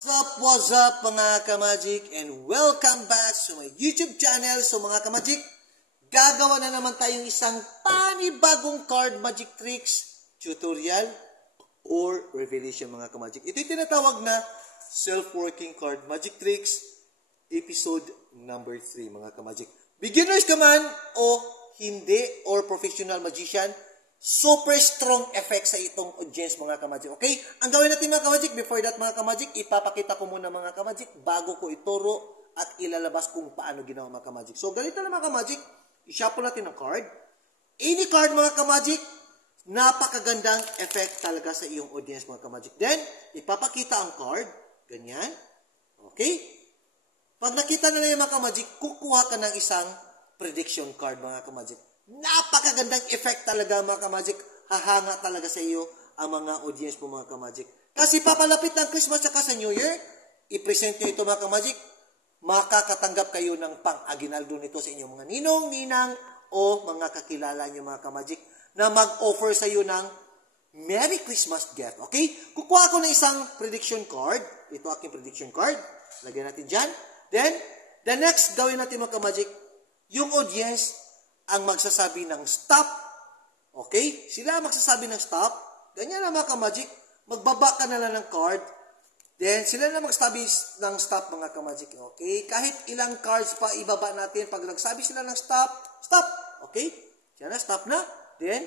What's up mga ka-magic, and welcome back to my YouTube channel. So mga ka-magic, gagawa na naman tayong isang panibagong card magic tricks tutorial or revelation mga ka-magic. Ito yung tinatawag na self-working card magic tricks episode number 3 mga ka-magic. Beginners ka man o hindi or professional magician, super strong effect sa itong audience mga ka-magic. Okay? Ang gawin natin mga ka-magic, before that mga ka-magic, ipapakita ko muna mga ka-magic bago ko ituro at ilalabas kung paano ginawa mga ka-magic. So ganito na mga ka-magic, i-shuffle natin ang card. Any card mga ka-magic, napakagandang effect talaga sa iyong audience mga ka-magic. Then, ipapakita ang card, ganyan. Okay? Pag nakita na lang yung mga ka-magic, kukuha ka ng isang prediction card mga ka-magic. Napakagandang effect talaga mga ka-magic. Hahanga talaga sa iyo ang mga audience mo mga ka-magic. Kasi papalapit ng Christmas at sa New Year, i-present nyo ito mga ka-magic, makakatanggap kayo ng pang-aginaldo nito sa inyong mga ninong, ninang, o mga kakilala nyo mga ka-magic na mag-offer sa iyo ng Merry Christmas gift. Okay? Kukuha ko ng isang prediction card. Ito aking prediction card. Lagyan natin dyan. Then, the next gawin natin mga ka-magic, yung audience ang magsasabi ng stop. Okay? Sila ang magsasabi ng stop. Ganyan na mga ka-magic. Magbaba ka na lang ng card. Then, sila na magsabi ng stop mga ka-magic. Okay? Kahit ilang cards pa ibaba natin, pag nagsabi sila ng stop, stop. Okay? Yan na, stop na. Then,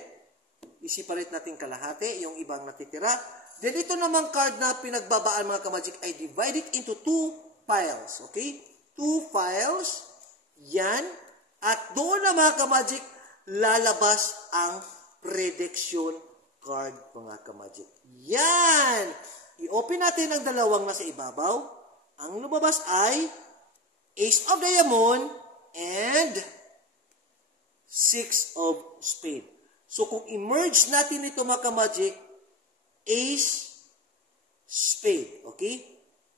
isipalit natin kalahati, yung ibang natitira. Then, ito namang card na pinagbabaan mga ka-magic ay divided into 2 piles. Okay? 2 piles. Yan. At doon na mga ka-magic, lalabas ang prediction card mga ka-magic. Yan! I-open natin ang dalawang nasa ibabaw. Ang lumabas ay Ace of Diamond and 6 of Spade. So kung i-merge natin ito mga ka-magic, Ace, Spade. Okay?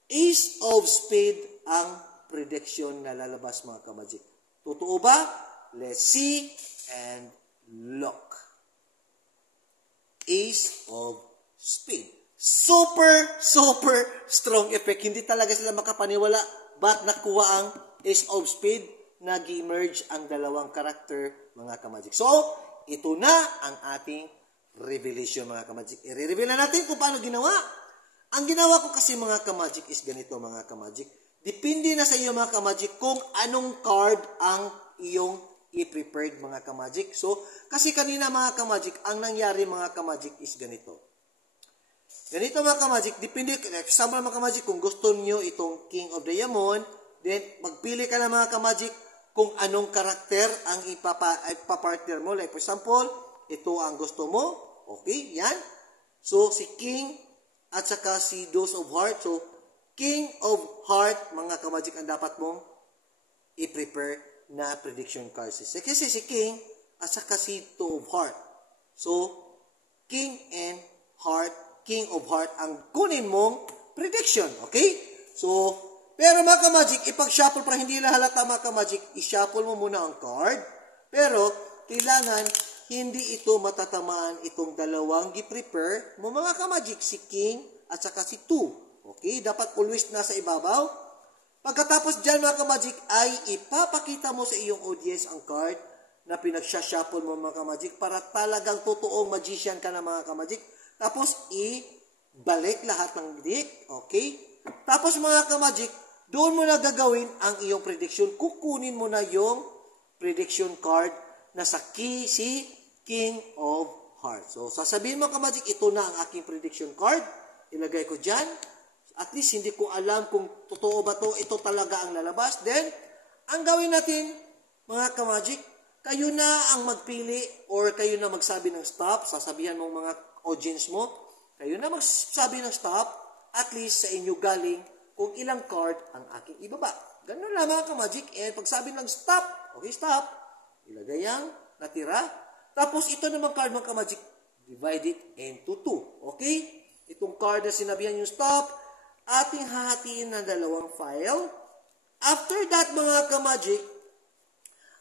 Ace of Spade ang prediction na lalabas mga ka-magic. Totoo ba? Let's see and look. Ace of Spade. Super strong effect. Hindi talaga sila makapaniwala. Ba't nakuha ang Ace of Spade? Nag-emerge ang dalawang karakter, mga ka-magic. So, ito na ang ating revelation, mga ka-magic. I-reveal na natin kung paano ginawa. Ang ginawa ko kasi, mga ka-magic, is ganito, mga ka-magic. Depende na sa iyo mga ka-magic kung anong card ang iyong i-prepared mga ka-magic. So, kasi kanina mga ka-magic, ang nangyari mga ka-magic is ganito. Ganito mga ka-magic, depende, example mga ka-magic, kung gusto niyo itong King of Diamond, then magpili ka na mga ka-magic kung anong karakter ang ipapartner mo. Like for example, ito ang gusto mo. Okay, yan. So, si King at saka si Dose of Heart. So, King of Heart, mga ka-magic, ang dapat mong i-prepare na prediction cards. Kasi si King at saka si Two of Heart. So, King and Heart, King of Heart ang kunin mong prediction. Okay? So, pero mga ka-magic, ipag-shuffle para hindi halata mga ka-magic, i-shuffle mo muna ang card. Pero, kailangan hindi ito matatamaan itong dalawang i-prepare mo mga ka-magic, si King at saka si Two. Okay, dapat always nasa ibabaw. Pagkatapos dyan mga ka-magic ay ipapakita mo sa iyong audience ang card na pinagsha-shuffle mo mga ka-magic para talagang totoong magician ka na mga ka-magic. Tapos ibalik lahat ng deck. Okay? Tapos mga ka-magic, doon mo na gagawin ang iyong prediction. Kukunin mo na yung prediction card na sa si King of Hearts. So sasabihin mo ka-magic, ito na ang aking prediction card. Ilagay ko dyan. At least hindi ko alam kung totoo ba to, ito talaga ang lalabas. Then, ang gawin natin, mga ka-magic, kayo na ang magpili or kayo na magsabi ng stop. Sasabihan mong mga audience mo, kayo na magsabi ng stop, at least sa inyo galing kung ilang card ang aking ibaba. Ganun lang mga ka-magic. And pagsabi ng stop, okay, stop, ilagay ang natira. Tapos ito naman card mga ka-magic, divide it into 2. Okay? Itong card na sinabihan yung stop, ating hahatiin ng dalawang file. After that, mga ka-magic,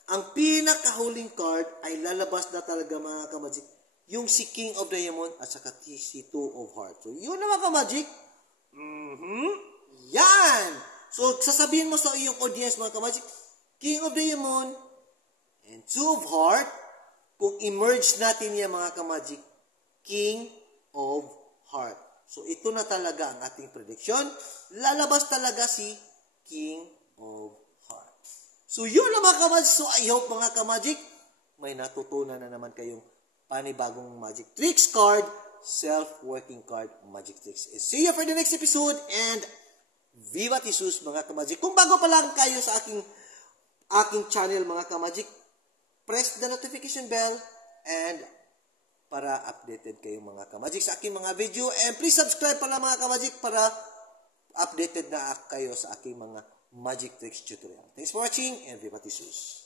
ang pinakahuling card ay lalabas na talaga mga ka-magic, yung si King of Diamond at saka si Two of Hearts. So, yun na mga ka-magic. So, sasabihin mo sa iyong audience, mga ka-magic, King of Diamond and Two of Heart, kung emerge natin yan, mga ka-magic, King of Heart. So, ito na talaga ang ating prediction. Lalabas talaga si King of Heart. So, yun lang mga ka-magic. So, I hope mga ka-magic, may natutunan na naman kayong panibagong magic tricks card, self-working card magic tricks. And see you for the next episode and Viva Jesus mga ka-magic. Kung bago pa lang kayo sa aking channel mga ka-magic, press the notification bell and para updated kayo mga ka-magic sa aking mga video. And please subscribe pala mga ka-magic para updated na kayo sa aking mga magic tricks tutorial. Thanks for watching and Viva Jesus.